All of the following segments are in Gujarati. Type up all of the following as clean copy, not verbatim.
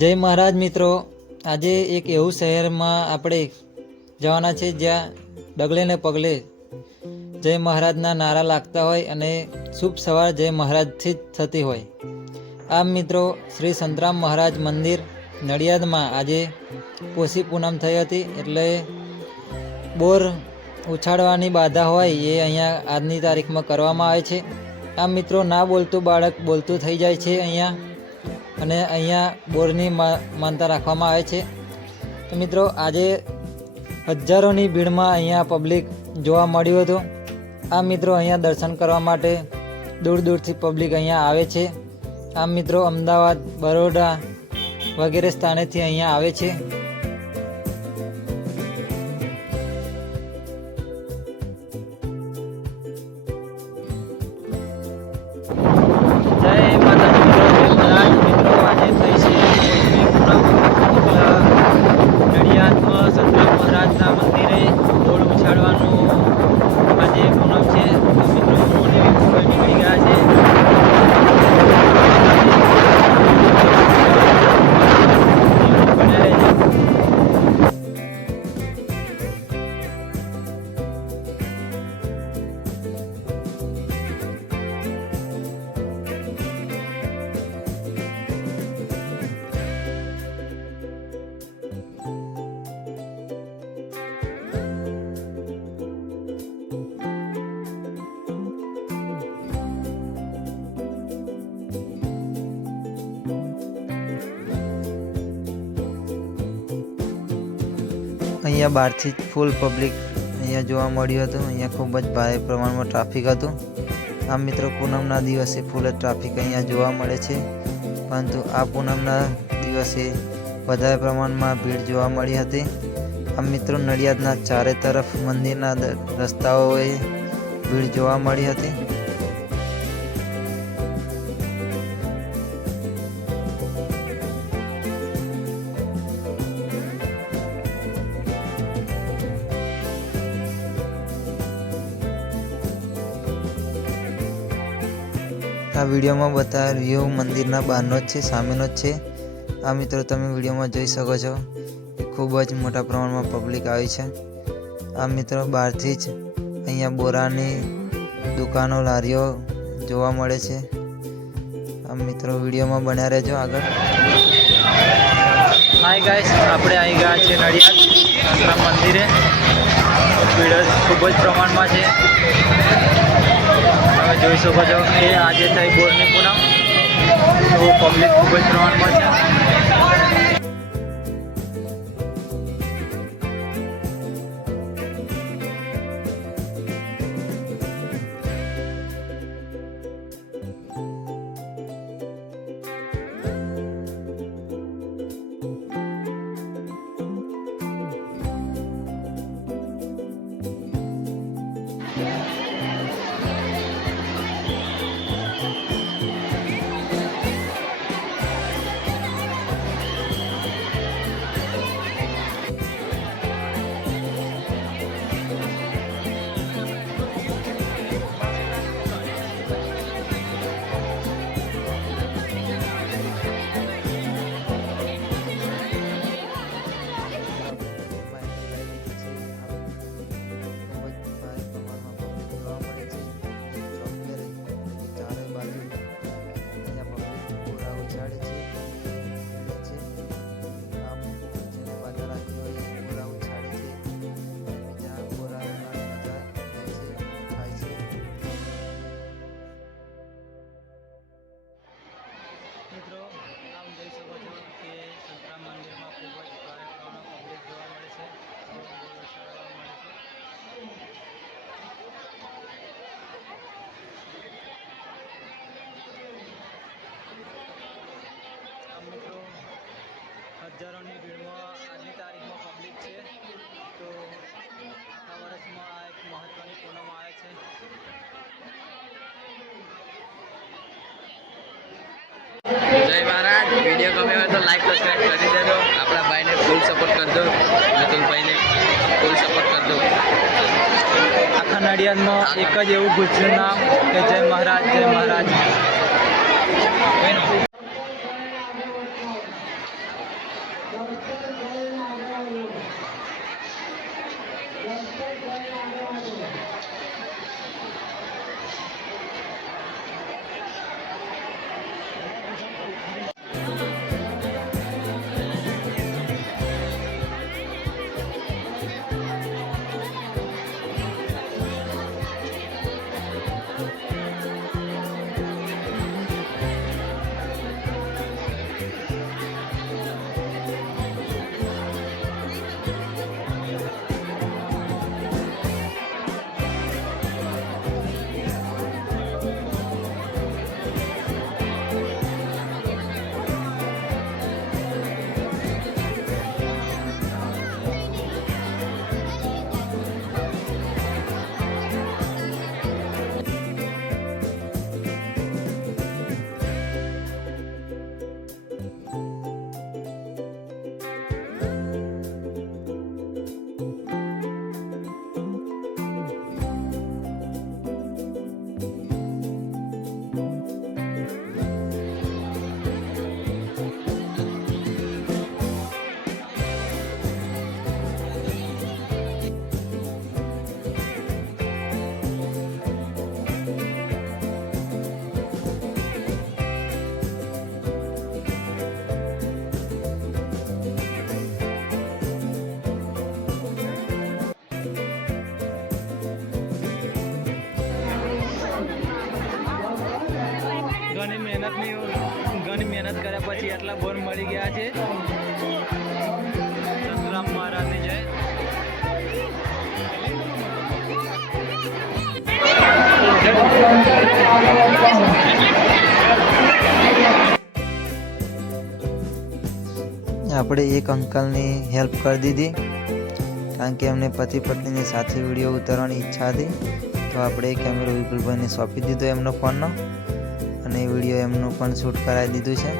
જય મહારાજ મિત્રો, આજે એક એવું શહેરમાં આપણે જવાના છે જ્યાં ડગલે ને પગલે જય મહારાજના નારા લાગતા હોય અને શુભ સવાર જય મહારાજથી જ થતી હોય. આમ મિત્રો, શ્રી સંતરામ મહારાજ મંદિર નડિયાદમાં આજે પોષી પૂનમ થઈ હતી, એટલે બોર ઉછાળવાની બાધા હોય એ અહીંયા આજની તારીખમાં કરવામાં આવે છે. આમ મિત્રો, ના બોલતું બાળક બોલતું થઈ જાય છે અહીંયા, અને અહીંયા બોરની માનતા રાખવામાં આવે છે. તો મિત્રો, આજે હજારોની ભીડમાં અહીંયા પબ્લિક જોવા મળ્યું હતું. આ મિત્રો, અહીંયા દર્શન કરવા માટે દૂર દૂરથી પબ્લિક અહીંયા આવે છે. આમ મિત્રો, અમદાવાદ, બરોડા વગેરે સ્થાનેથી અહીંયા આવે છે. જય માતાજી મિત્રો, જય મહારાજ મિત્રો. આજે થઈ છે પોષી પૂનમ. નડિયાદમાં સંતરામ મહારાજના મંદિરે બોર ઉછાળવાનું આજે પૂનમ છે. તો મિત્રો, પૂનમની વિપુલ નીકળી ગયા છે. અહીંયા બહારથી જ ફૂલ પબ્લિક અહીંયા જોવા મળ્યું હતું. અહીંયા ખૂબ જ ભારે પ્રમાણમાં ટ્રાફિક હતું. આમ મિત્રો, પૂનમના દિવસે ફૂલ જ ટ્રાફિક અહીંયા જોવા મળે છે, પરંતુ આ પૂનમના દિવસે વધારે પ્રમાણમાં ભીડ જોવા મળી હતી. આમ મિત્રો, નડિયાદના ચારે તરફ મંદિરના રસ્તાઓએ ભીડ જોવા મળી હતી. આ વિડીયોમાં બતાવેલ વ્યૂ મંદિરના બહારનો જ છે, સામેનો જ છે. આ મિત્રો, તમે વિડીયોમાં જોઈ શકો છો કે ખૂબ જ મોટા પ્રમાણમાં પબ્લિક આવી છે. આ મિત્રો, બહારથી જ અહીંયા બોરાની દુકાનો, લારીઓ જોવા મળે છે. આ મિત્રો, વિડીયોમાં બન્યા રહેજો આગળ. હાય ગાઈસ, આપણે આવી ગયા છે નડિયાદ સંતરામ મંદિરે. ભીડ ખૂબ જ પ્રમાણમાં છે. તમે જોઈ શકો છો કે આજે થઈ બોરની પૂનમ, તો પબ્લિક ખૂબ જ પ્રમાણમાં છે. મિત્રો, આમ જોઈ શકો છો કે સંતરામ મંદિરમાં ખૂબ જ ભારે પ્રમાણમાં પબ્લિક જોવા મળે છે. આમ મિત્રો, હજારોની ભીડમાં આજની તારીખમાં પબ્લિક છે. તો આખા વર્ષમાં આ એક મહત્વની પૂનમ આવે છે. જય મહારાજ. વિડીયો ગમે હોય તો લાઈક સબસ્ક્રાઈબ કરી દેજો. આપણા ભાઈને ફૂલ સપોર્ટ કરજો, મિતુલભાઈને ફૂલ સપોર્ટ કરજો. આખા નડિયાદમાં એક જ એવું ગુજ્જુ નામ કે જય મહારાજ, જય મહારાજ. ઘણી મહેનત કર્યા પછી આટલા બોર મળી ગયા છે. સંતરામ મહારાજની જય. આપણે એક અંકલની હેલ્પ કરી દીધી કારણ કે એમને પતિ પત્નીની સાથે વિડીયો ઉતારવાની ઈચ્છા હતી. તો આપણે કેમેરો વિપુલભાઈને સોંપી દીધો એમનો ફોનનો અને વિડીયો એમનું પણ શૂટ કરાવી દીધું છે.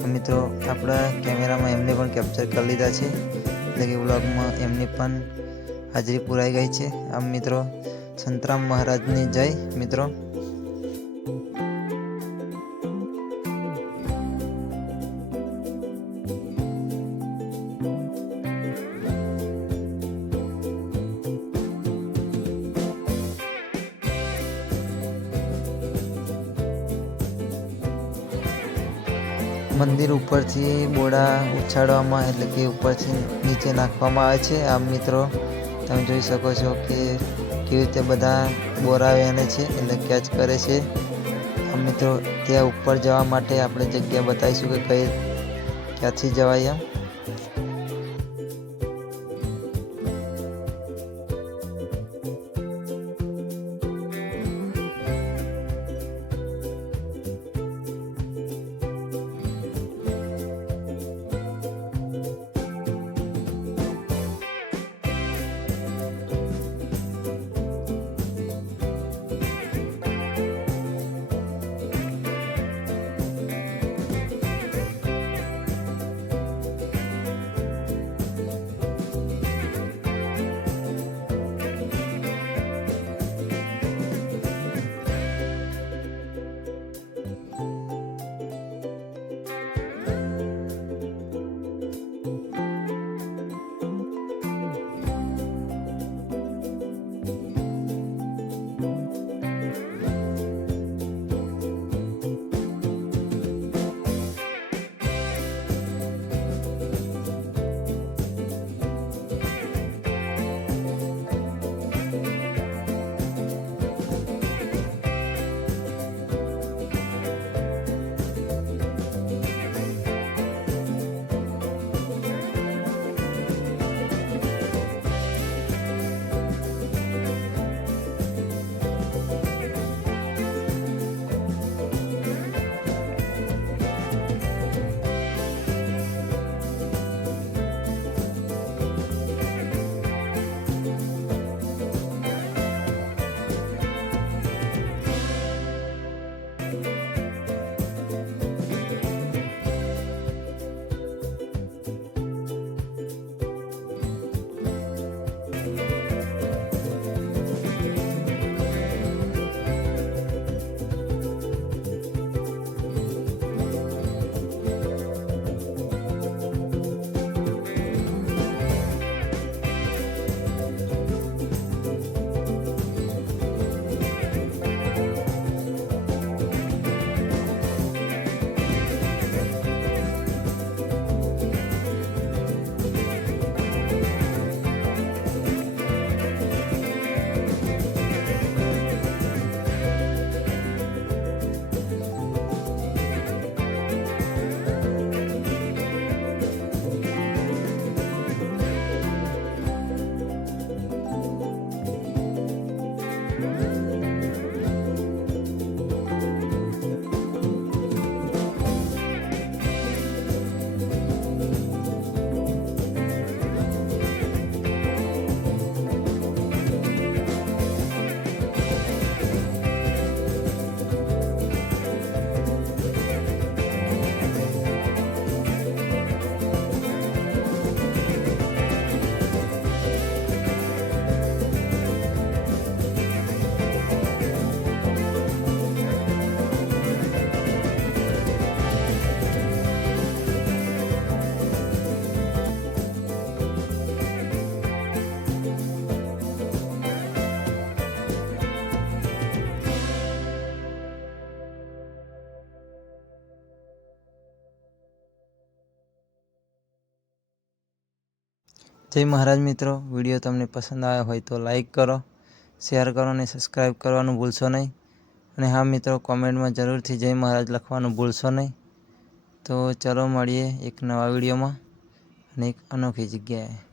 તો મિત્રો આપણા કેમેરામાં એમને પણ કેપ્ચર કરી લીધા છે એટલે કે વ્લોગમાં એમની પણ હાજરી પુરાઈ ગઈ છે. આમ મિત્રો સંતરામ મહારાજની જય. મિત્રો મંદિર ઉપરથી બોડા ઉછાળવામાં એટલે કે ઉપરથી નીચે નાખવામાં આવે છે. આમ મિત્રો તમે જોઈ શકો છો કે કેવી રીતે બધા બોરા વેને છે એટલે કેચ કરે છે. આમ મિત્રો ત્યાં ઉપર જવા માટે આપણે જગ્યા બતાવીશું કે કઈ ક્યાંથી જવાય એમ. જય મહારાજ. મિત્રો વિડીયો તમને પસંદ આવ્યો હોય તો લાઈક કરો, શેર કરો અને સબસ્ક્રાઈબ કરવાનું ભૂલશો નહીં. અને હા મિત્રો, કોમેન્ટમાં જરૂરથી જય મહારાજ લખવાનું ભૂલશો નહીં. તો ચલો મળીએ એક નવા વિડીયોમાં અને એક અનોખી જગ્યાએ.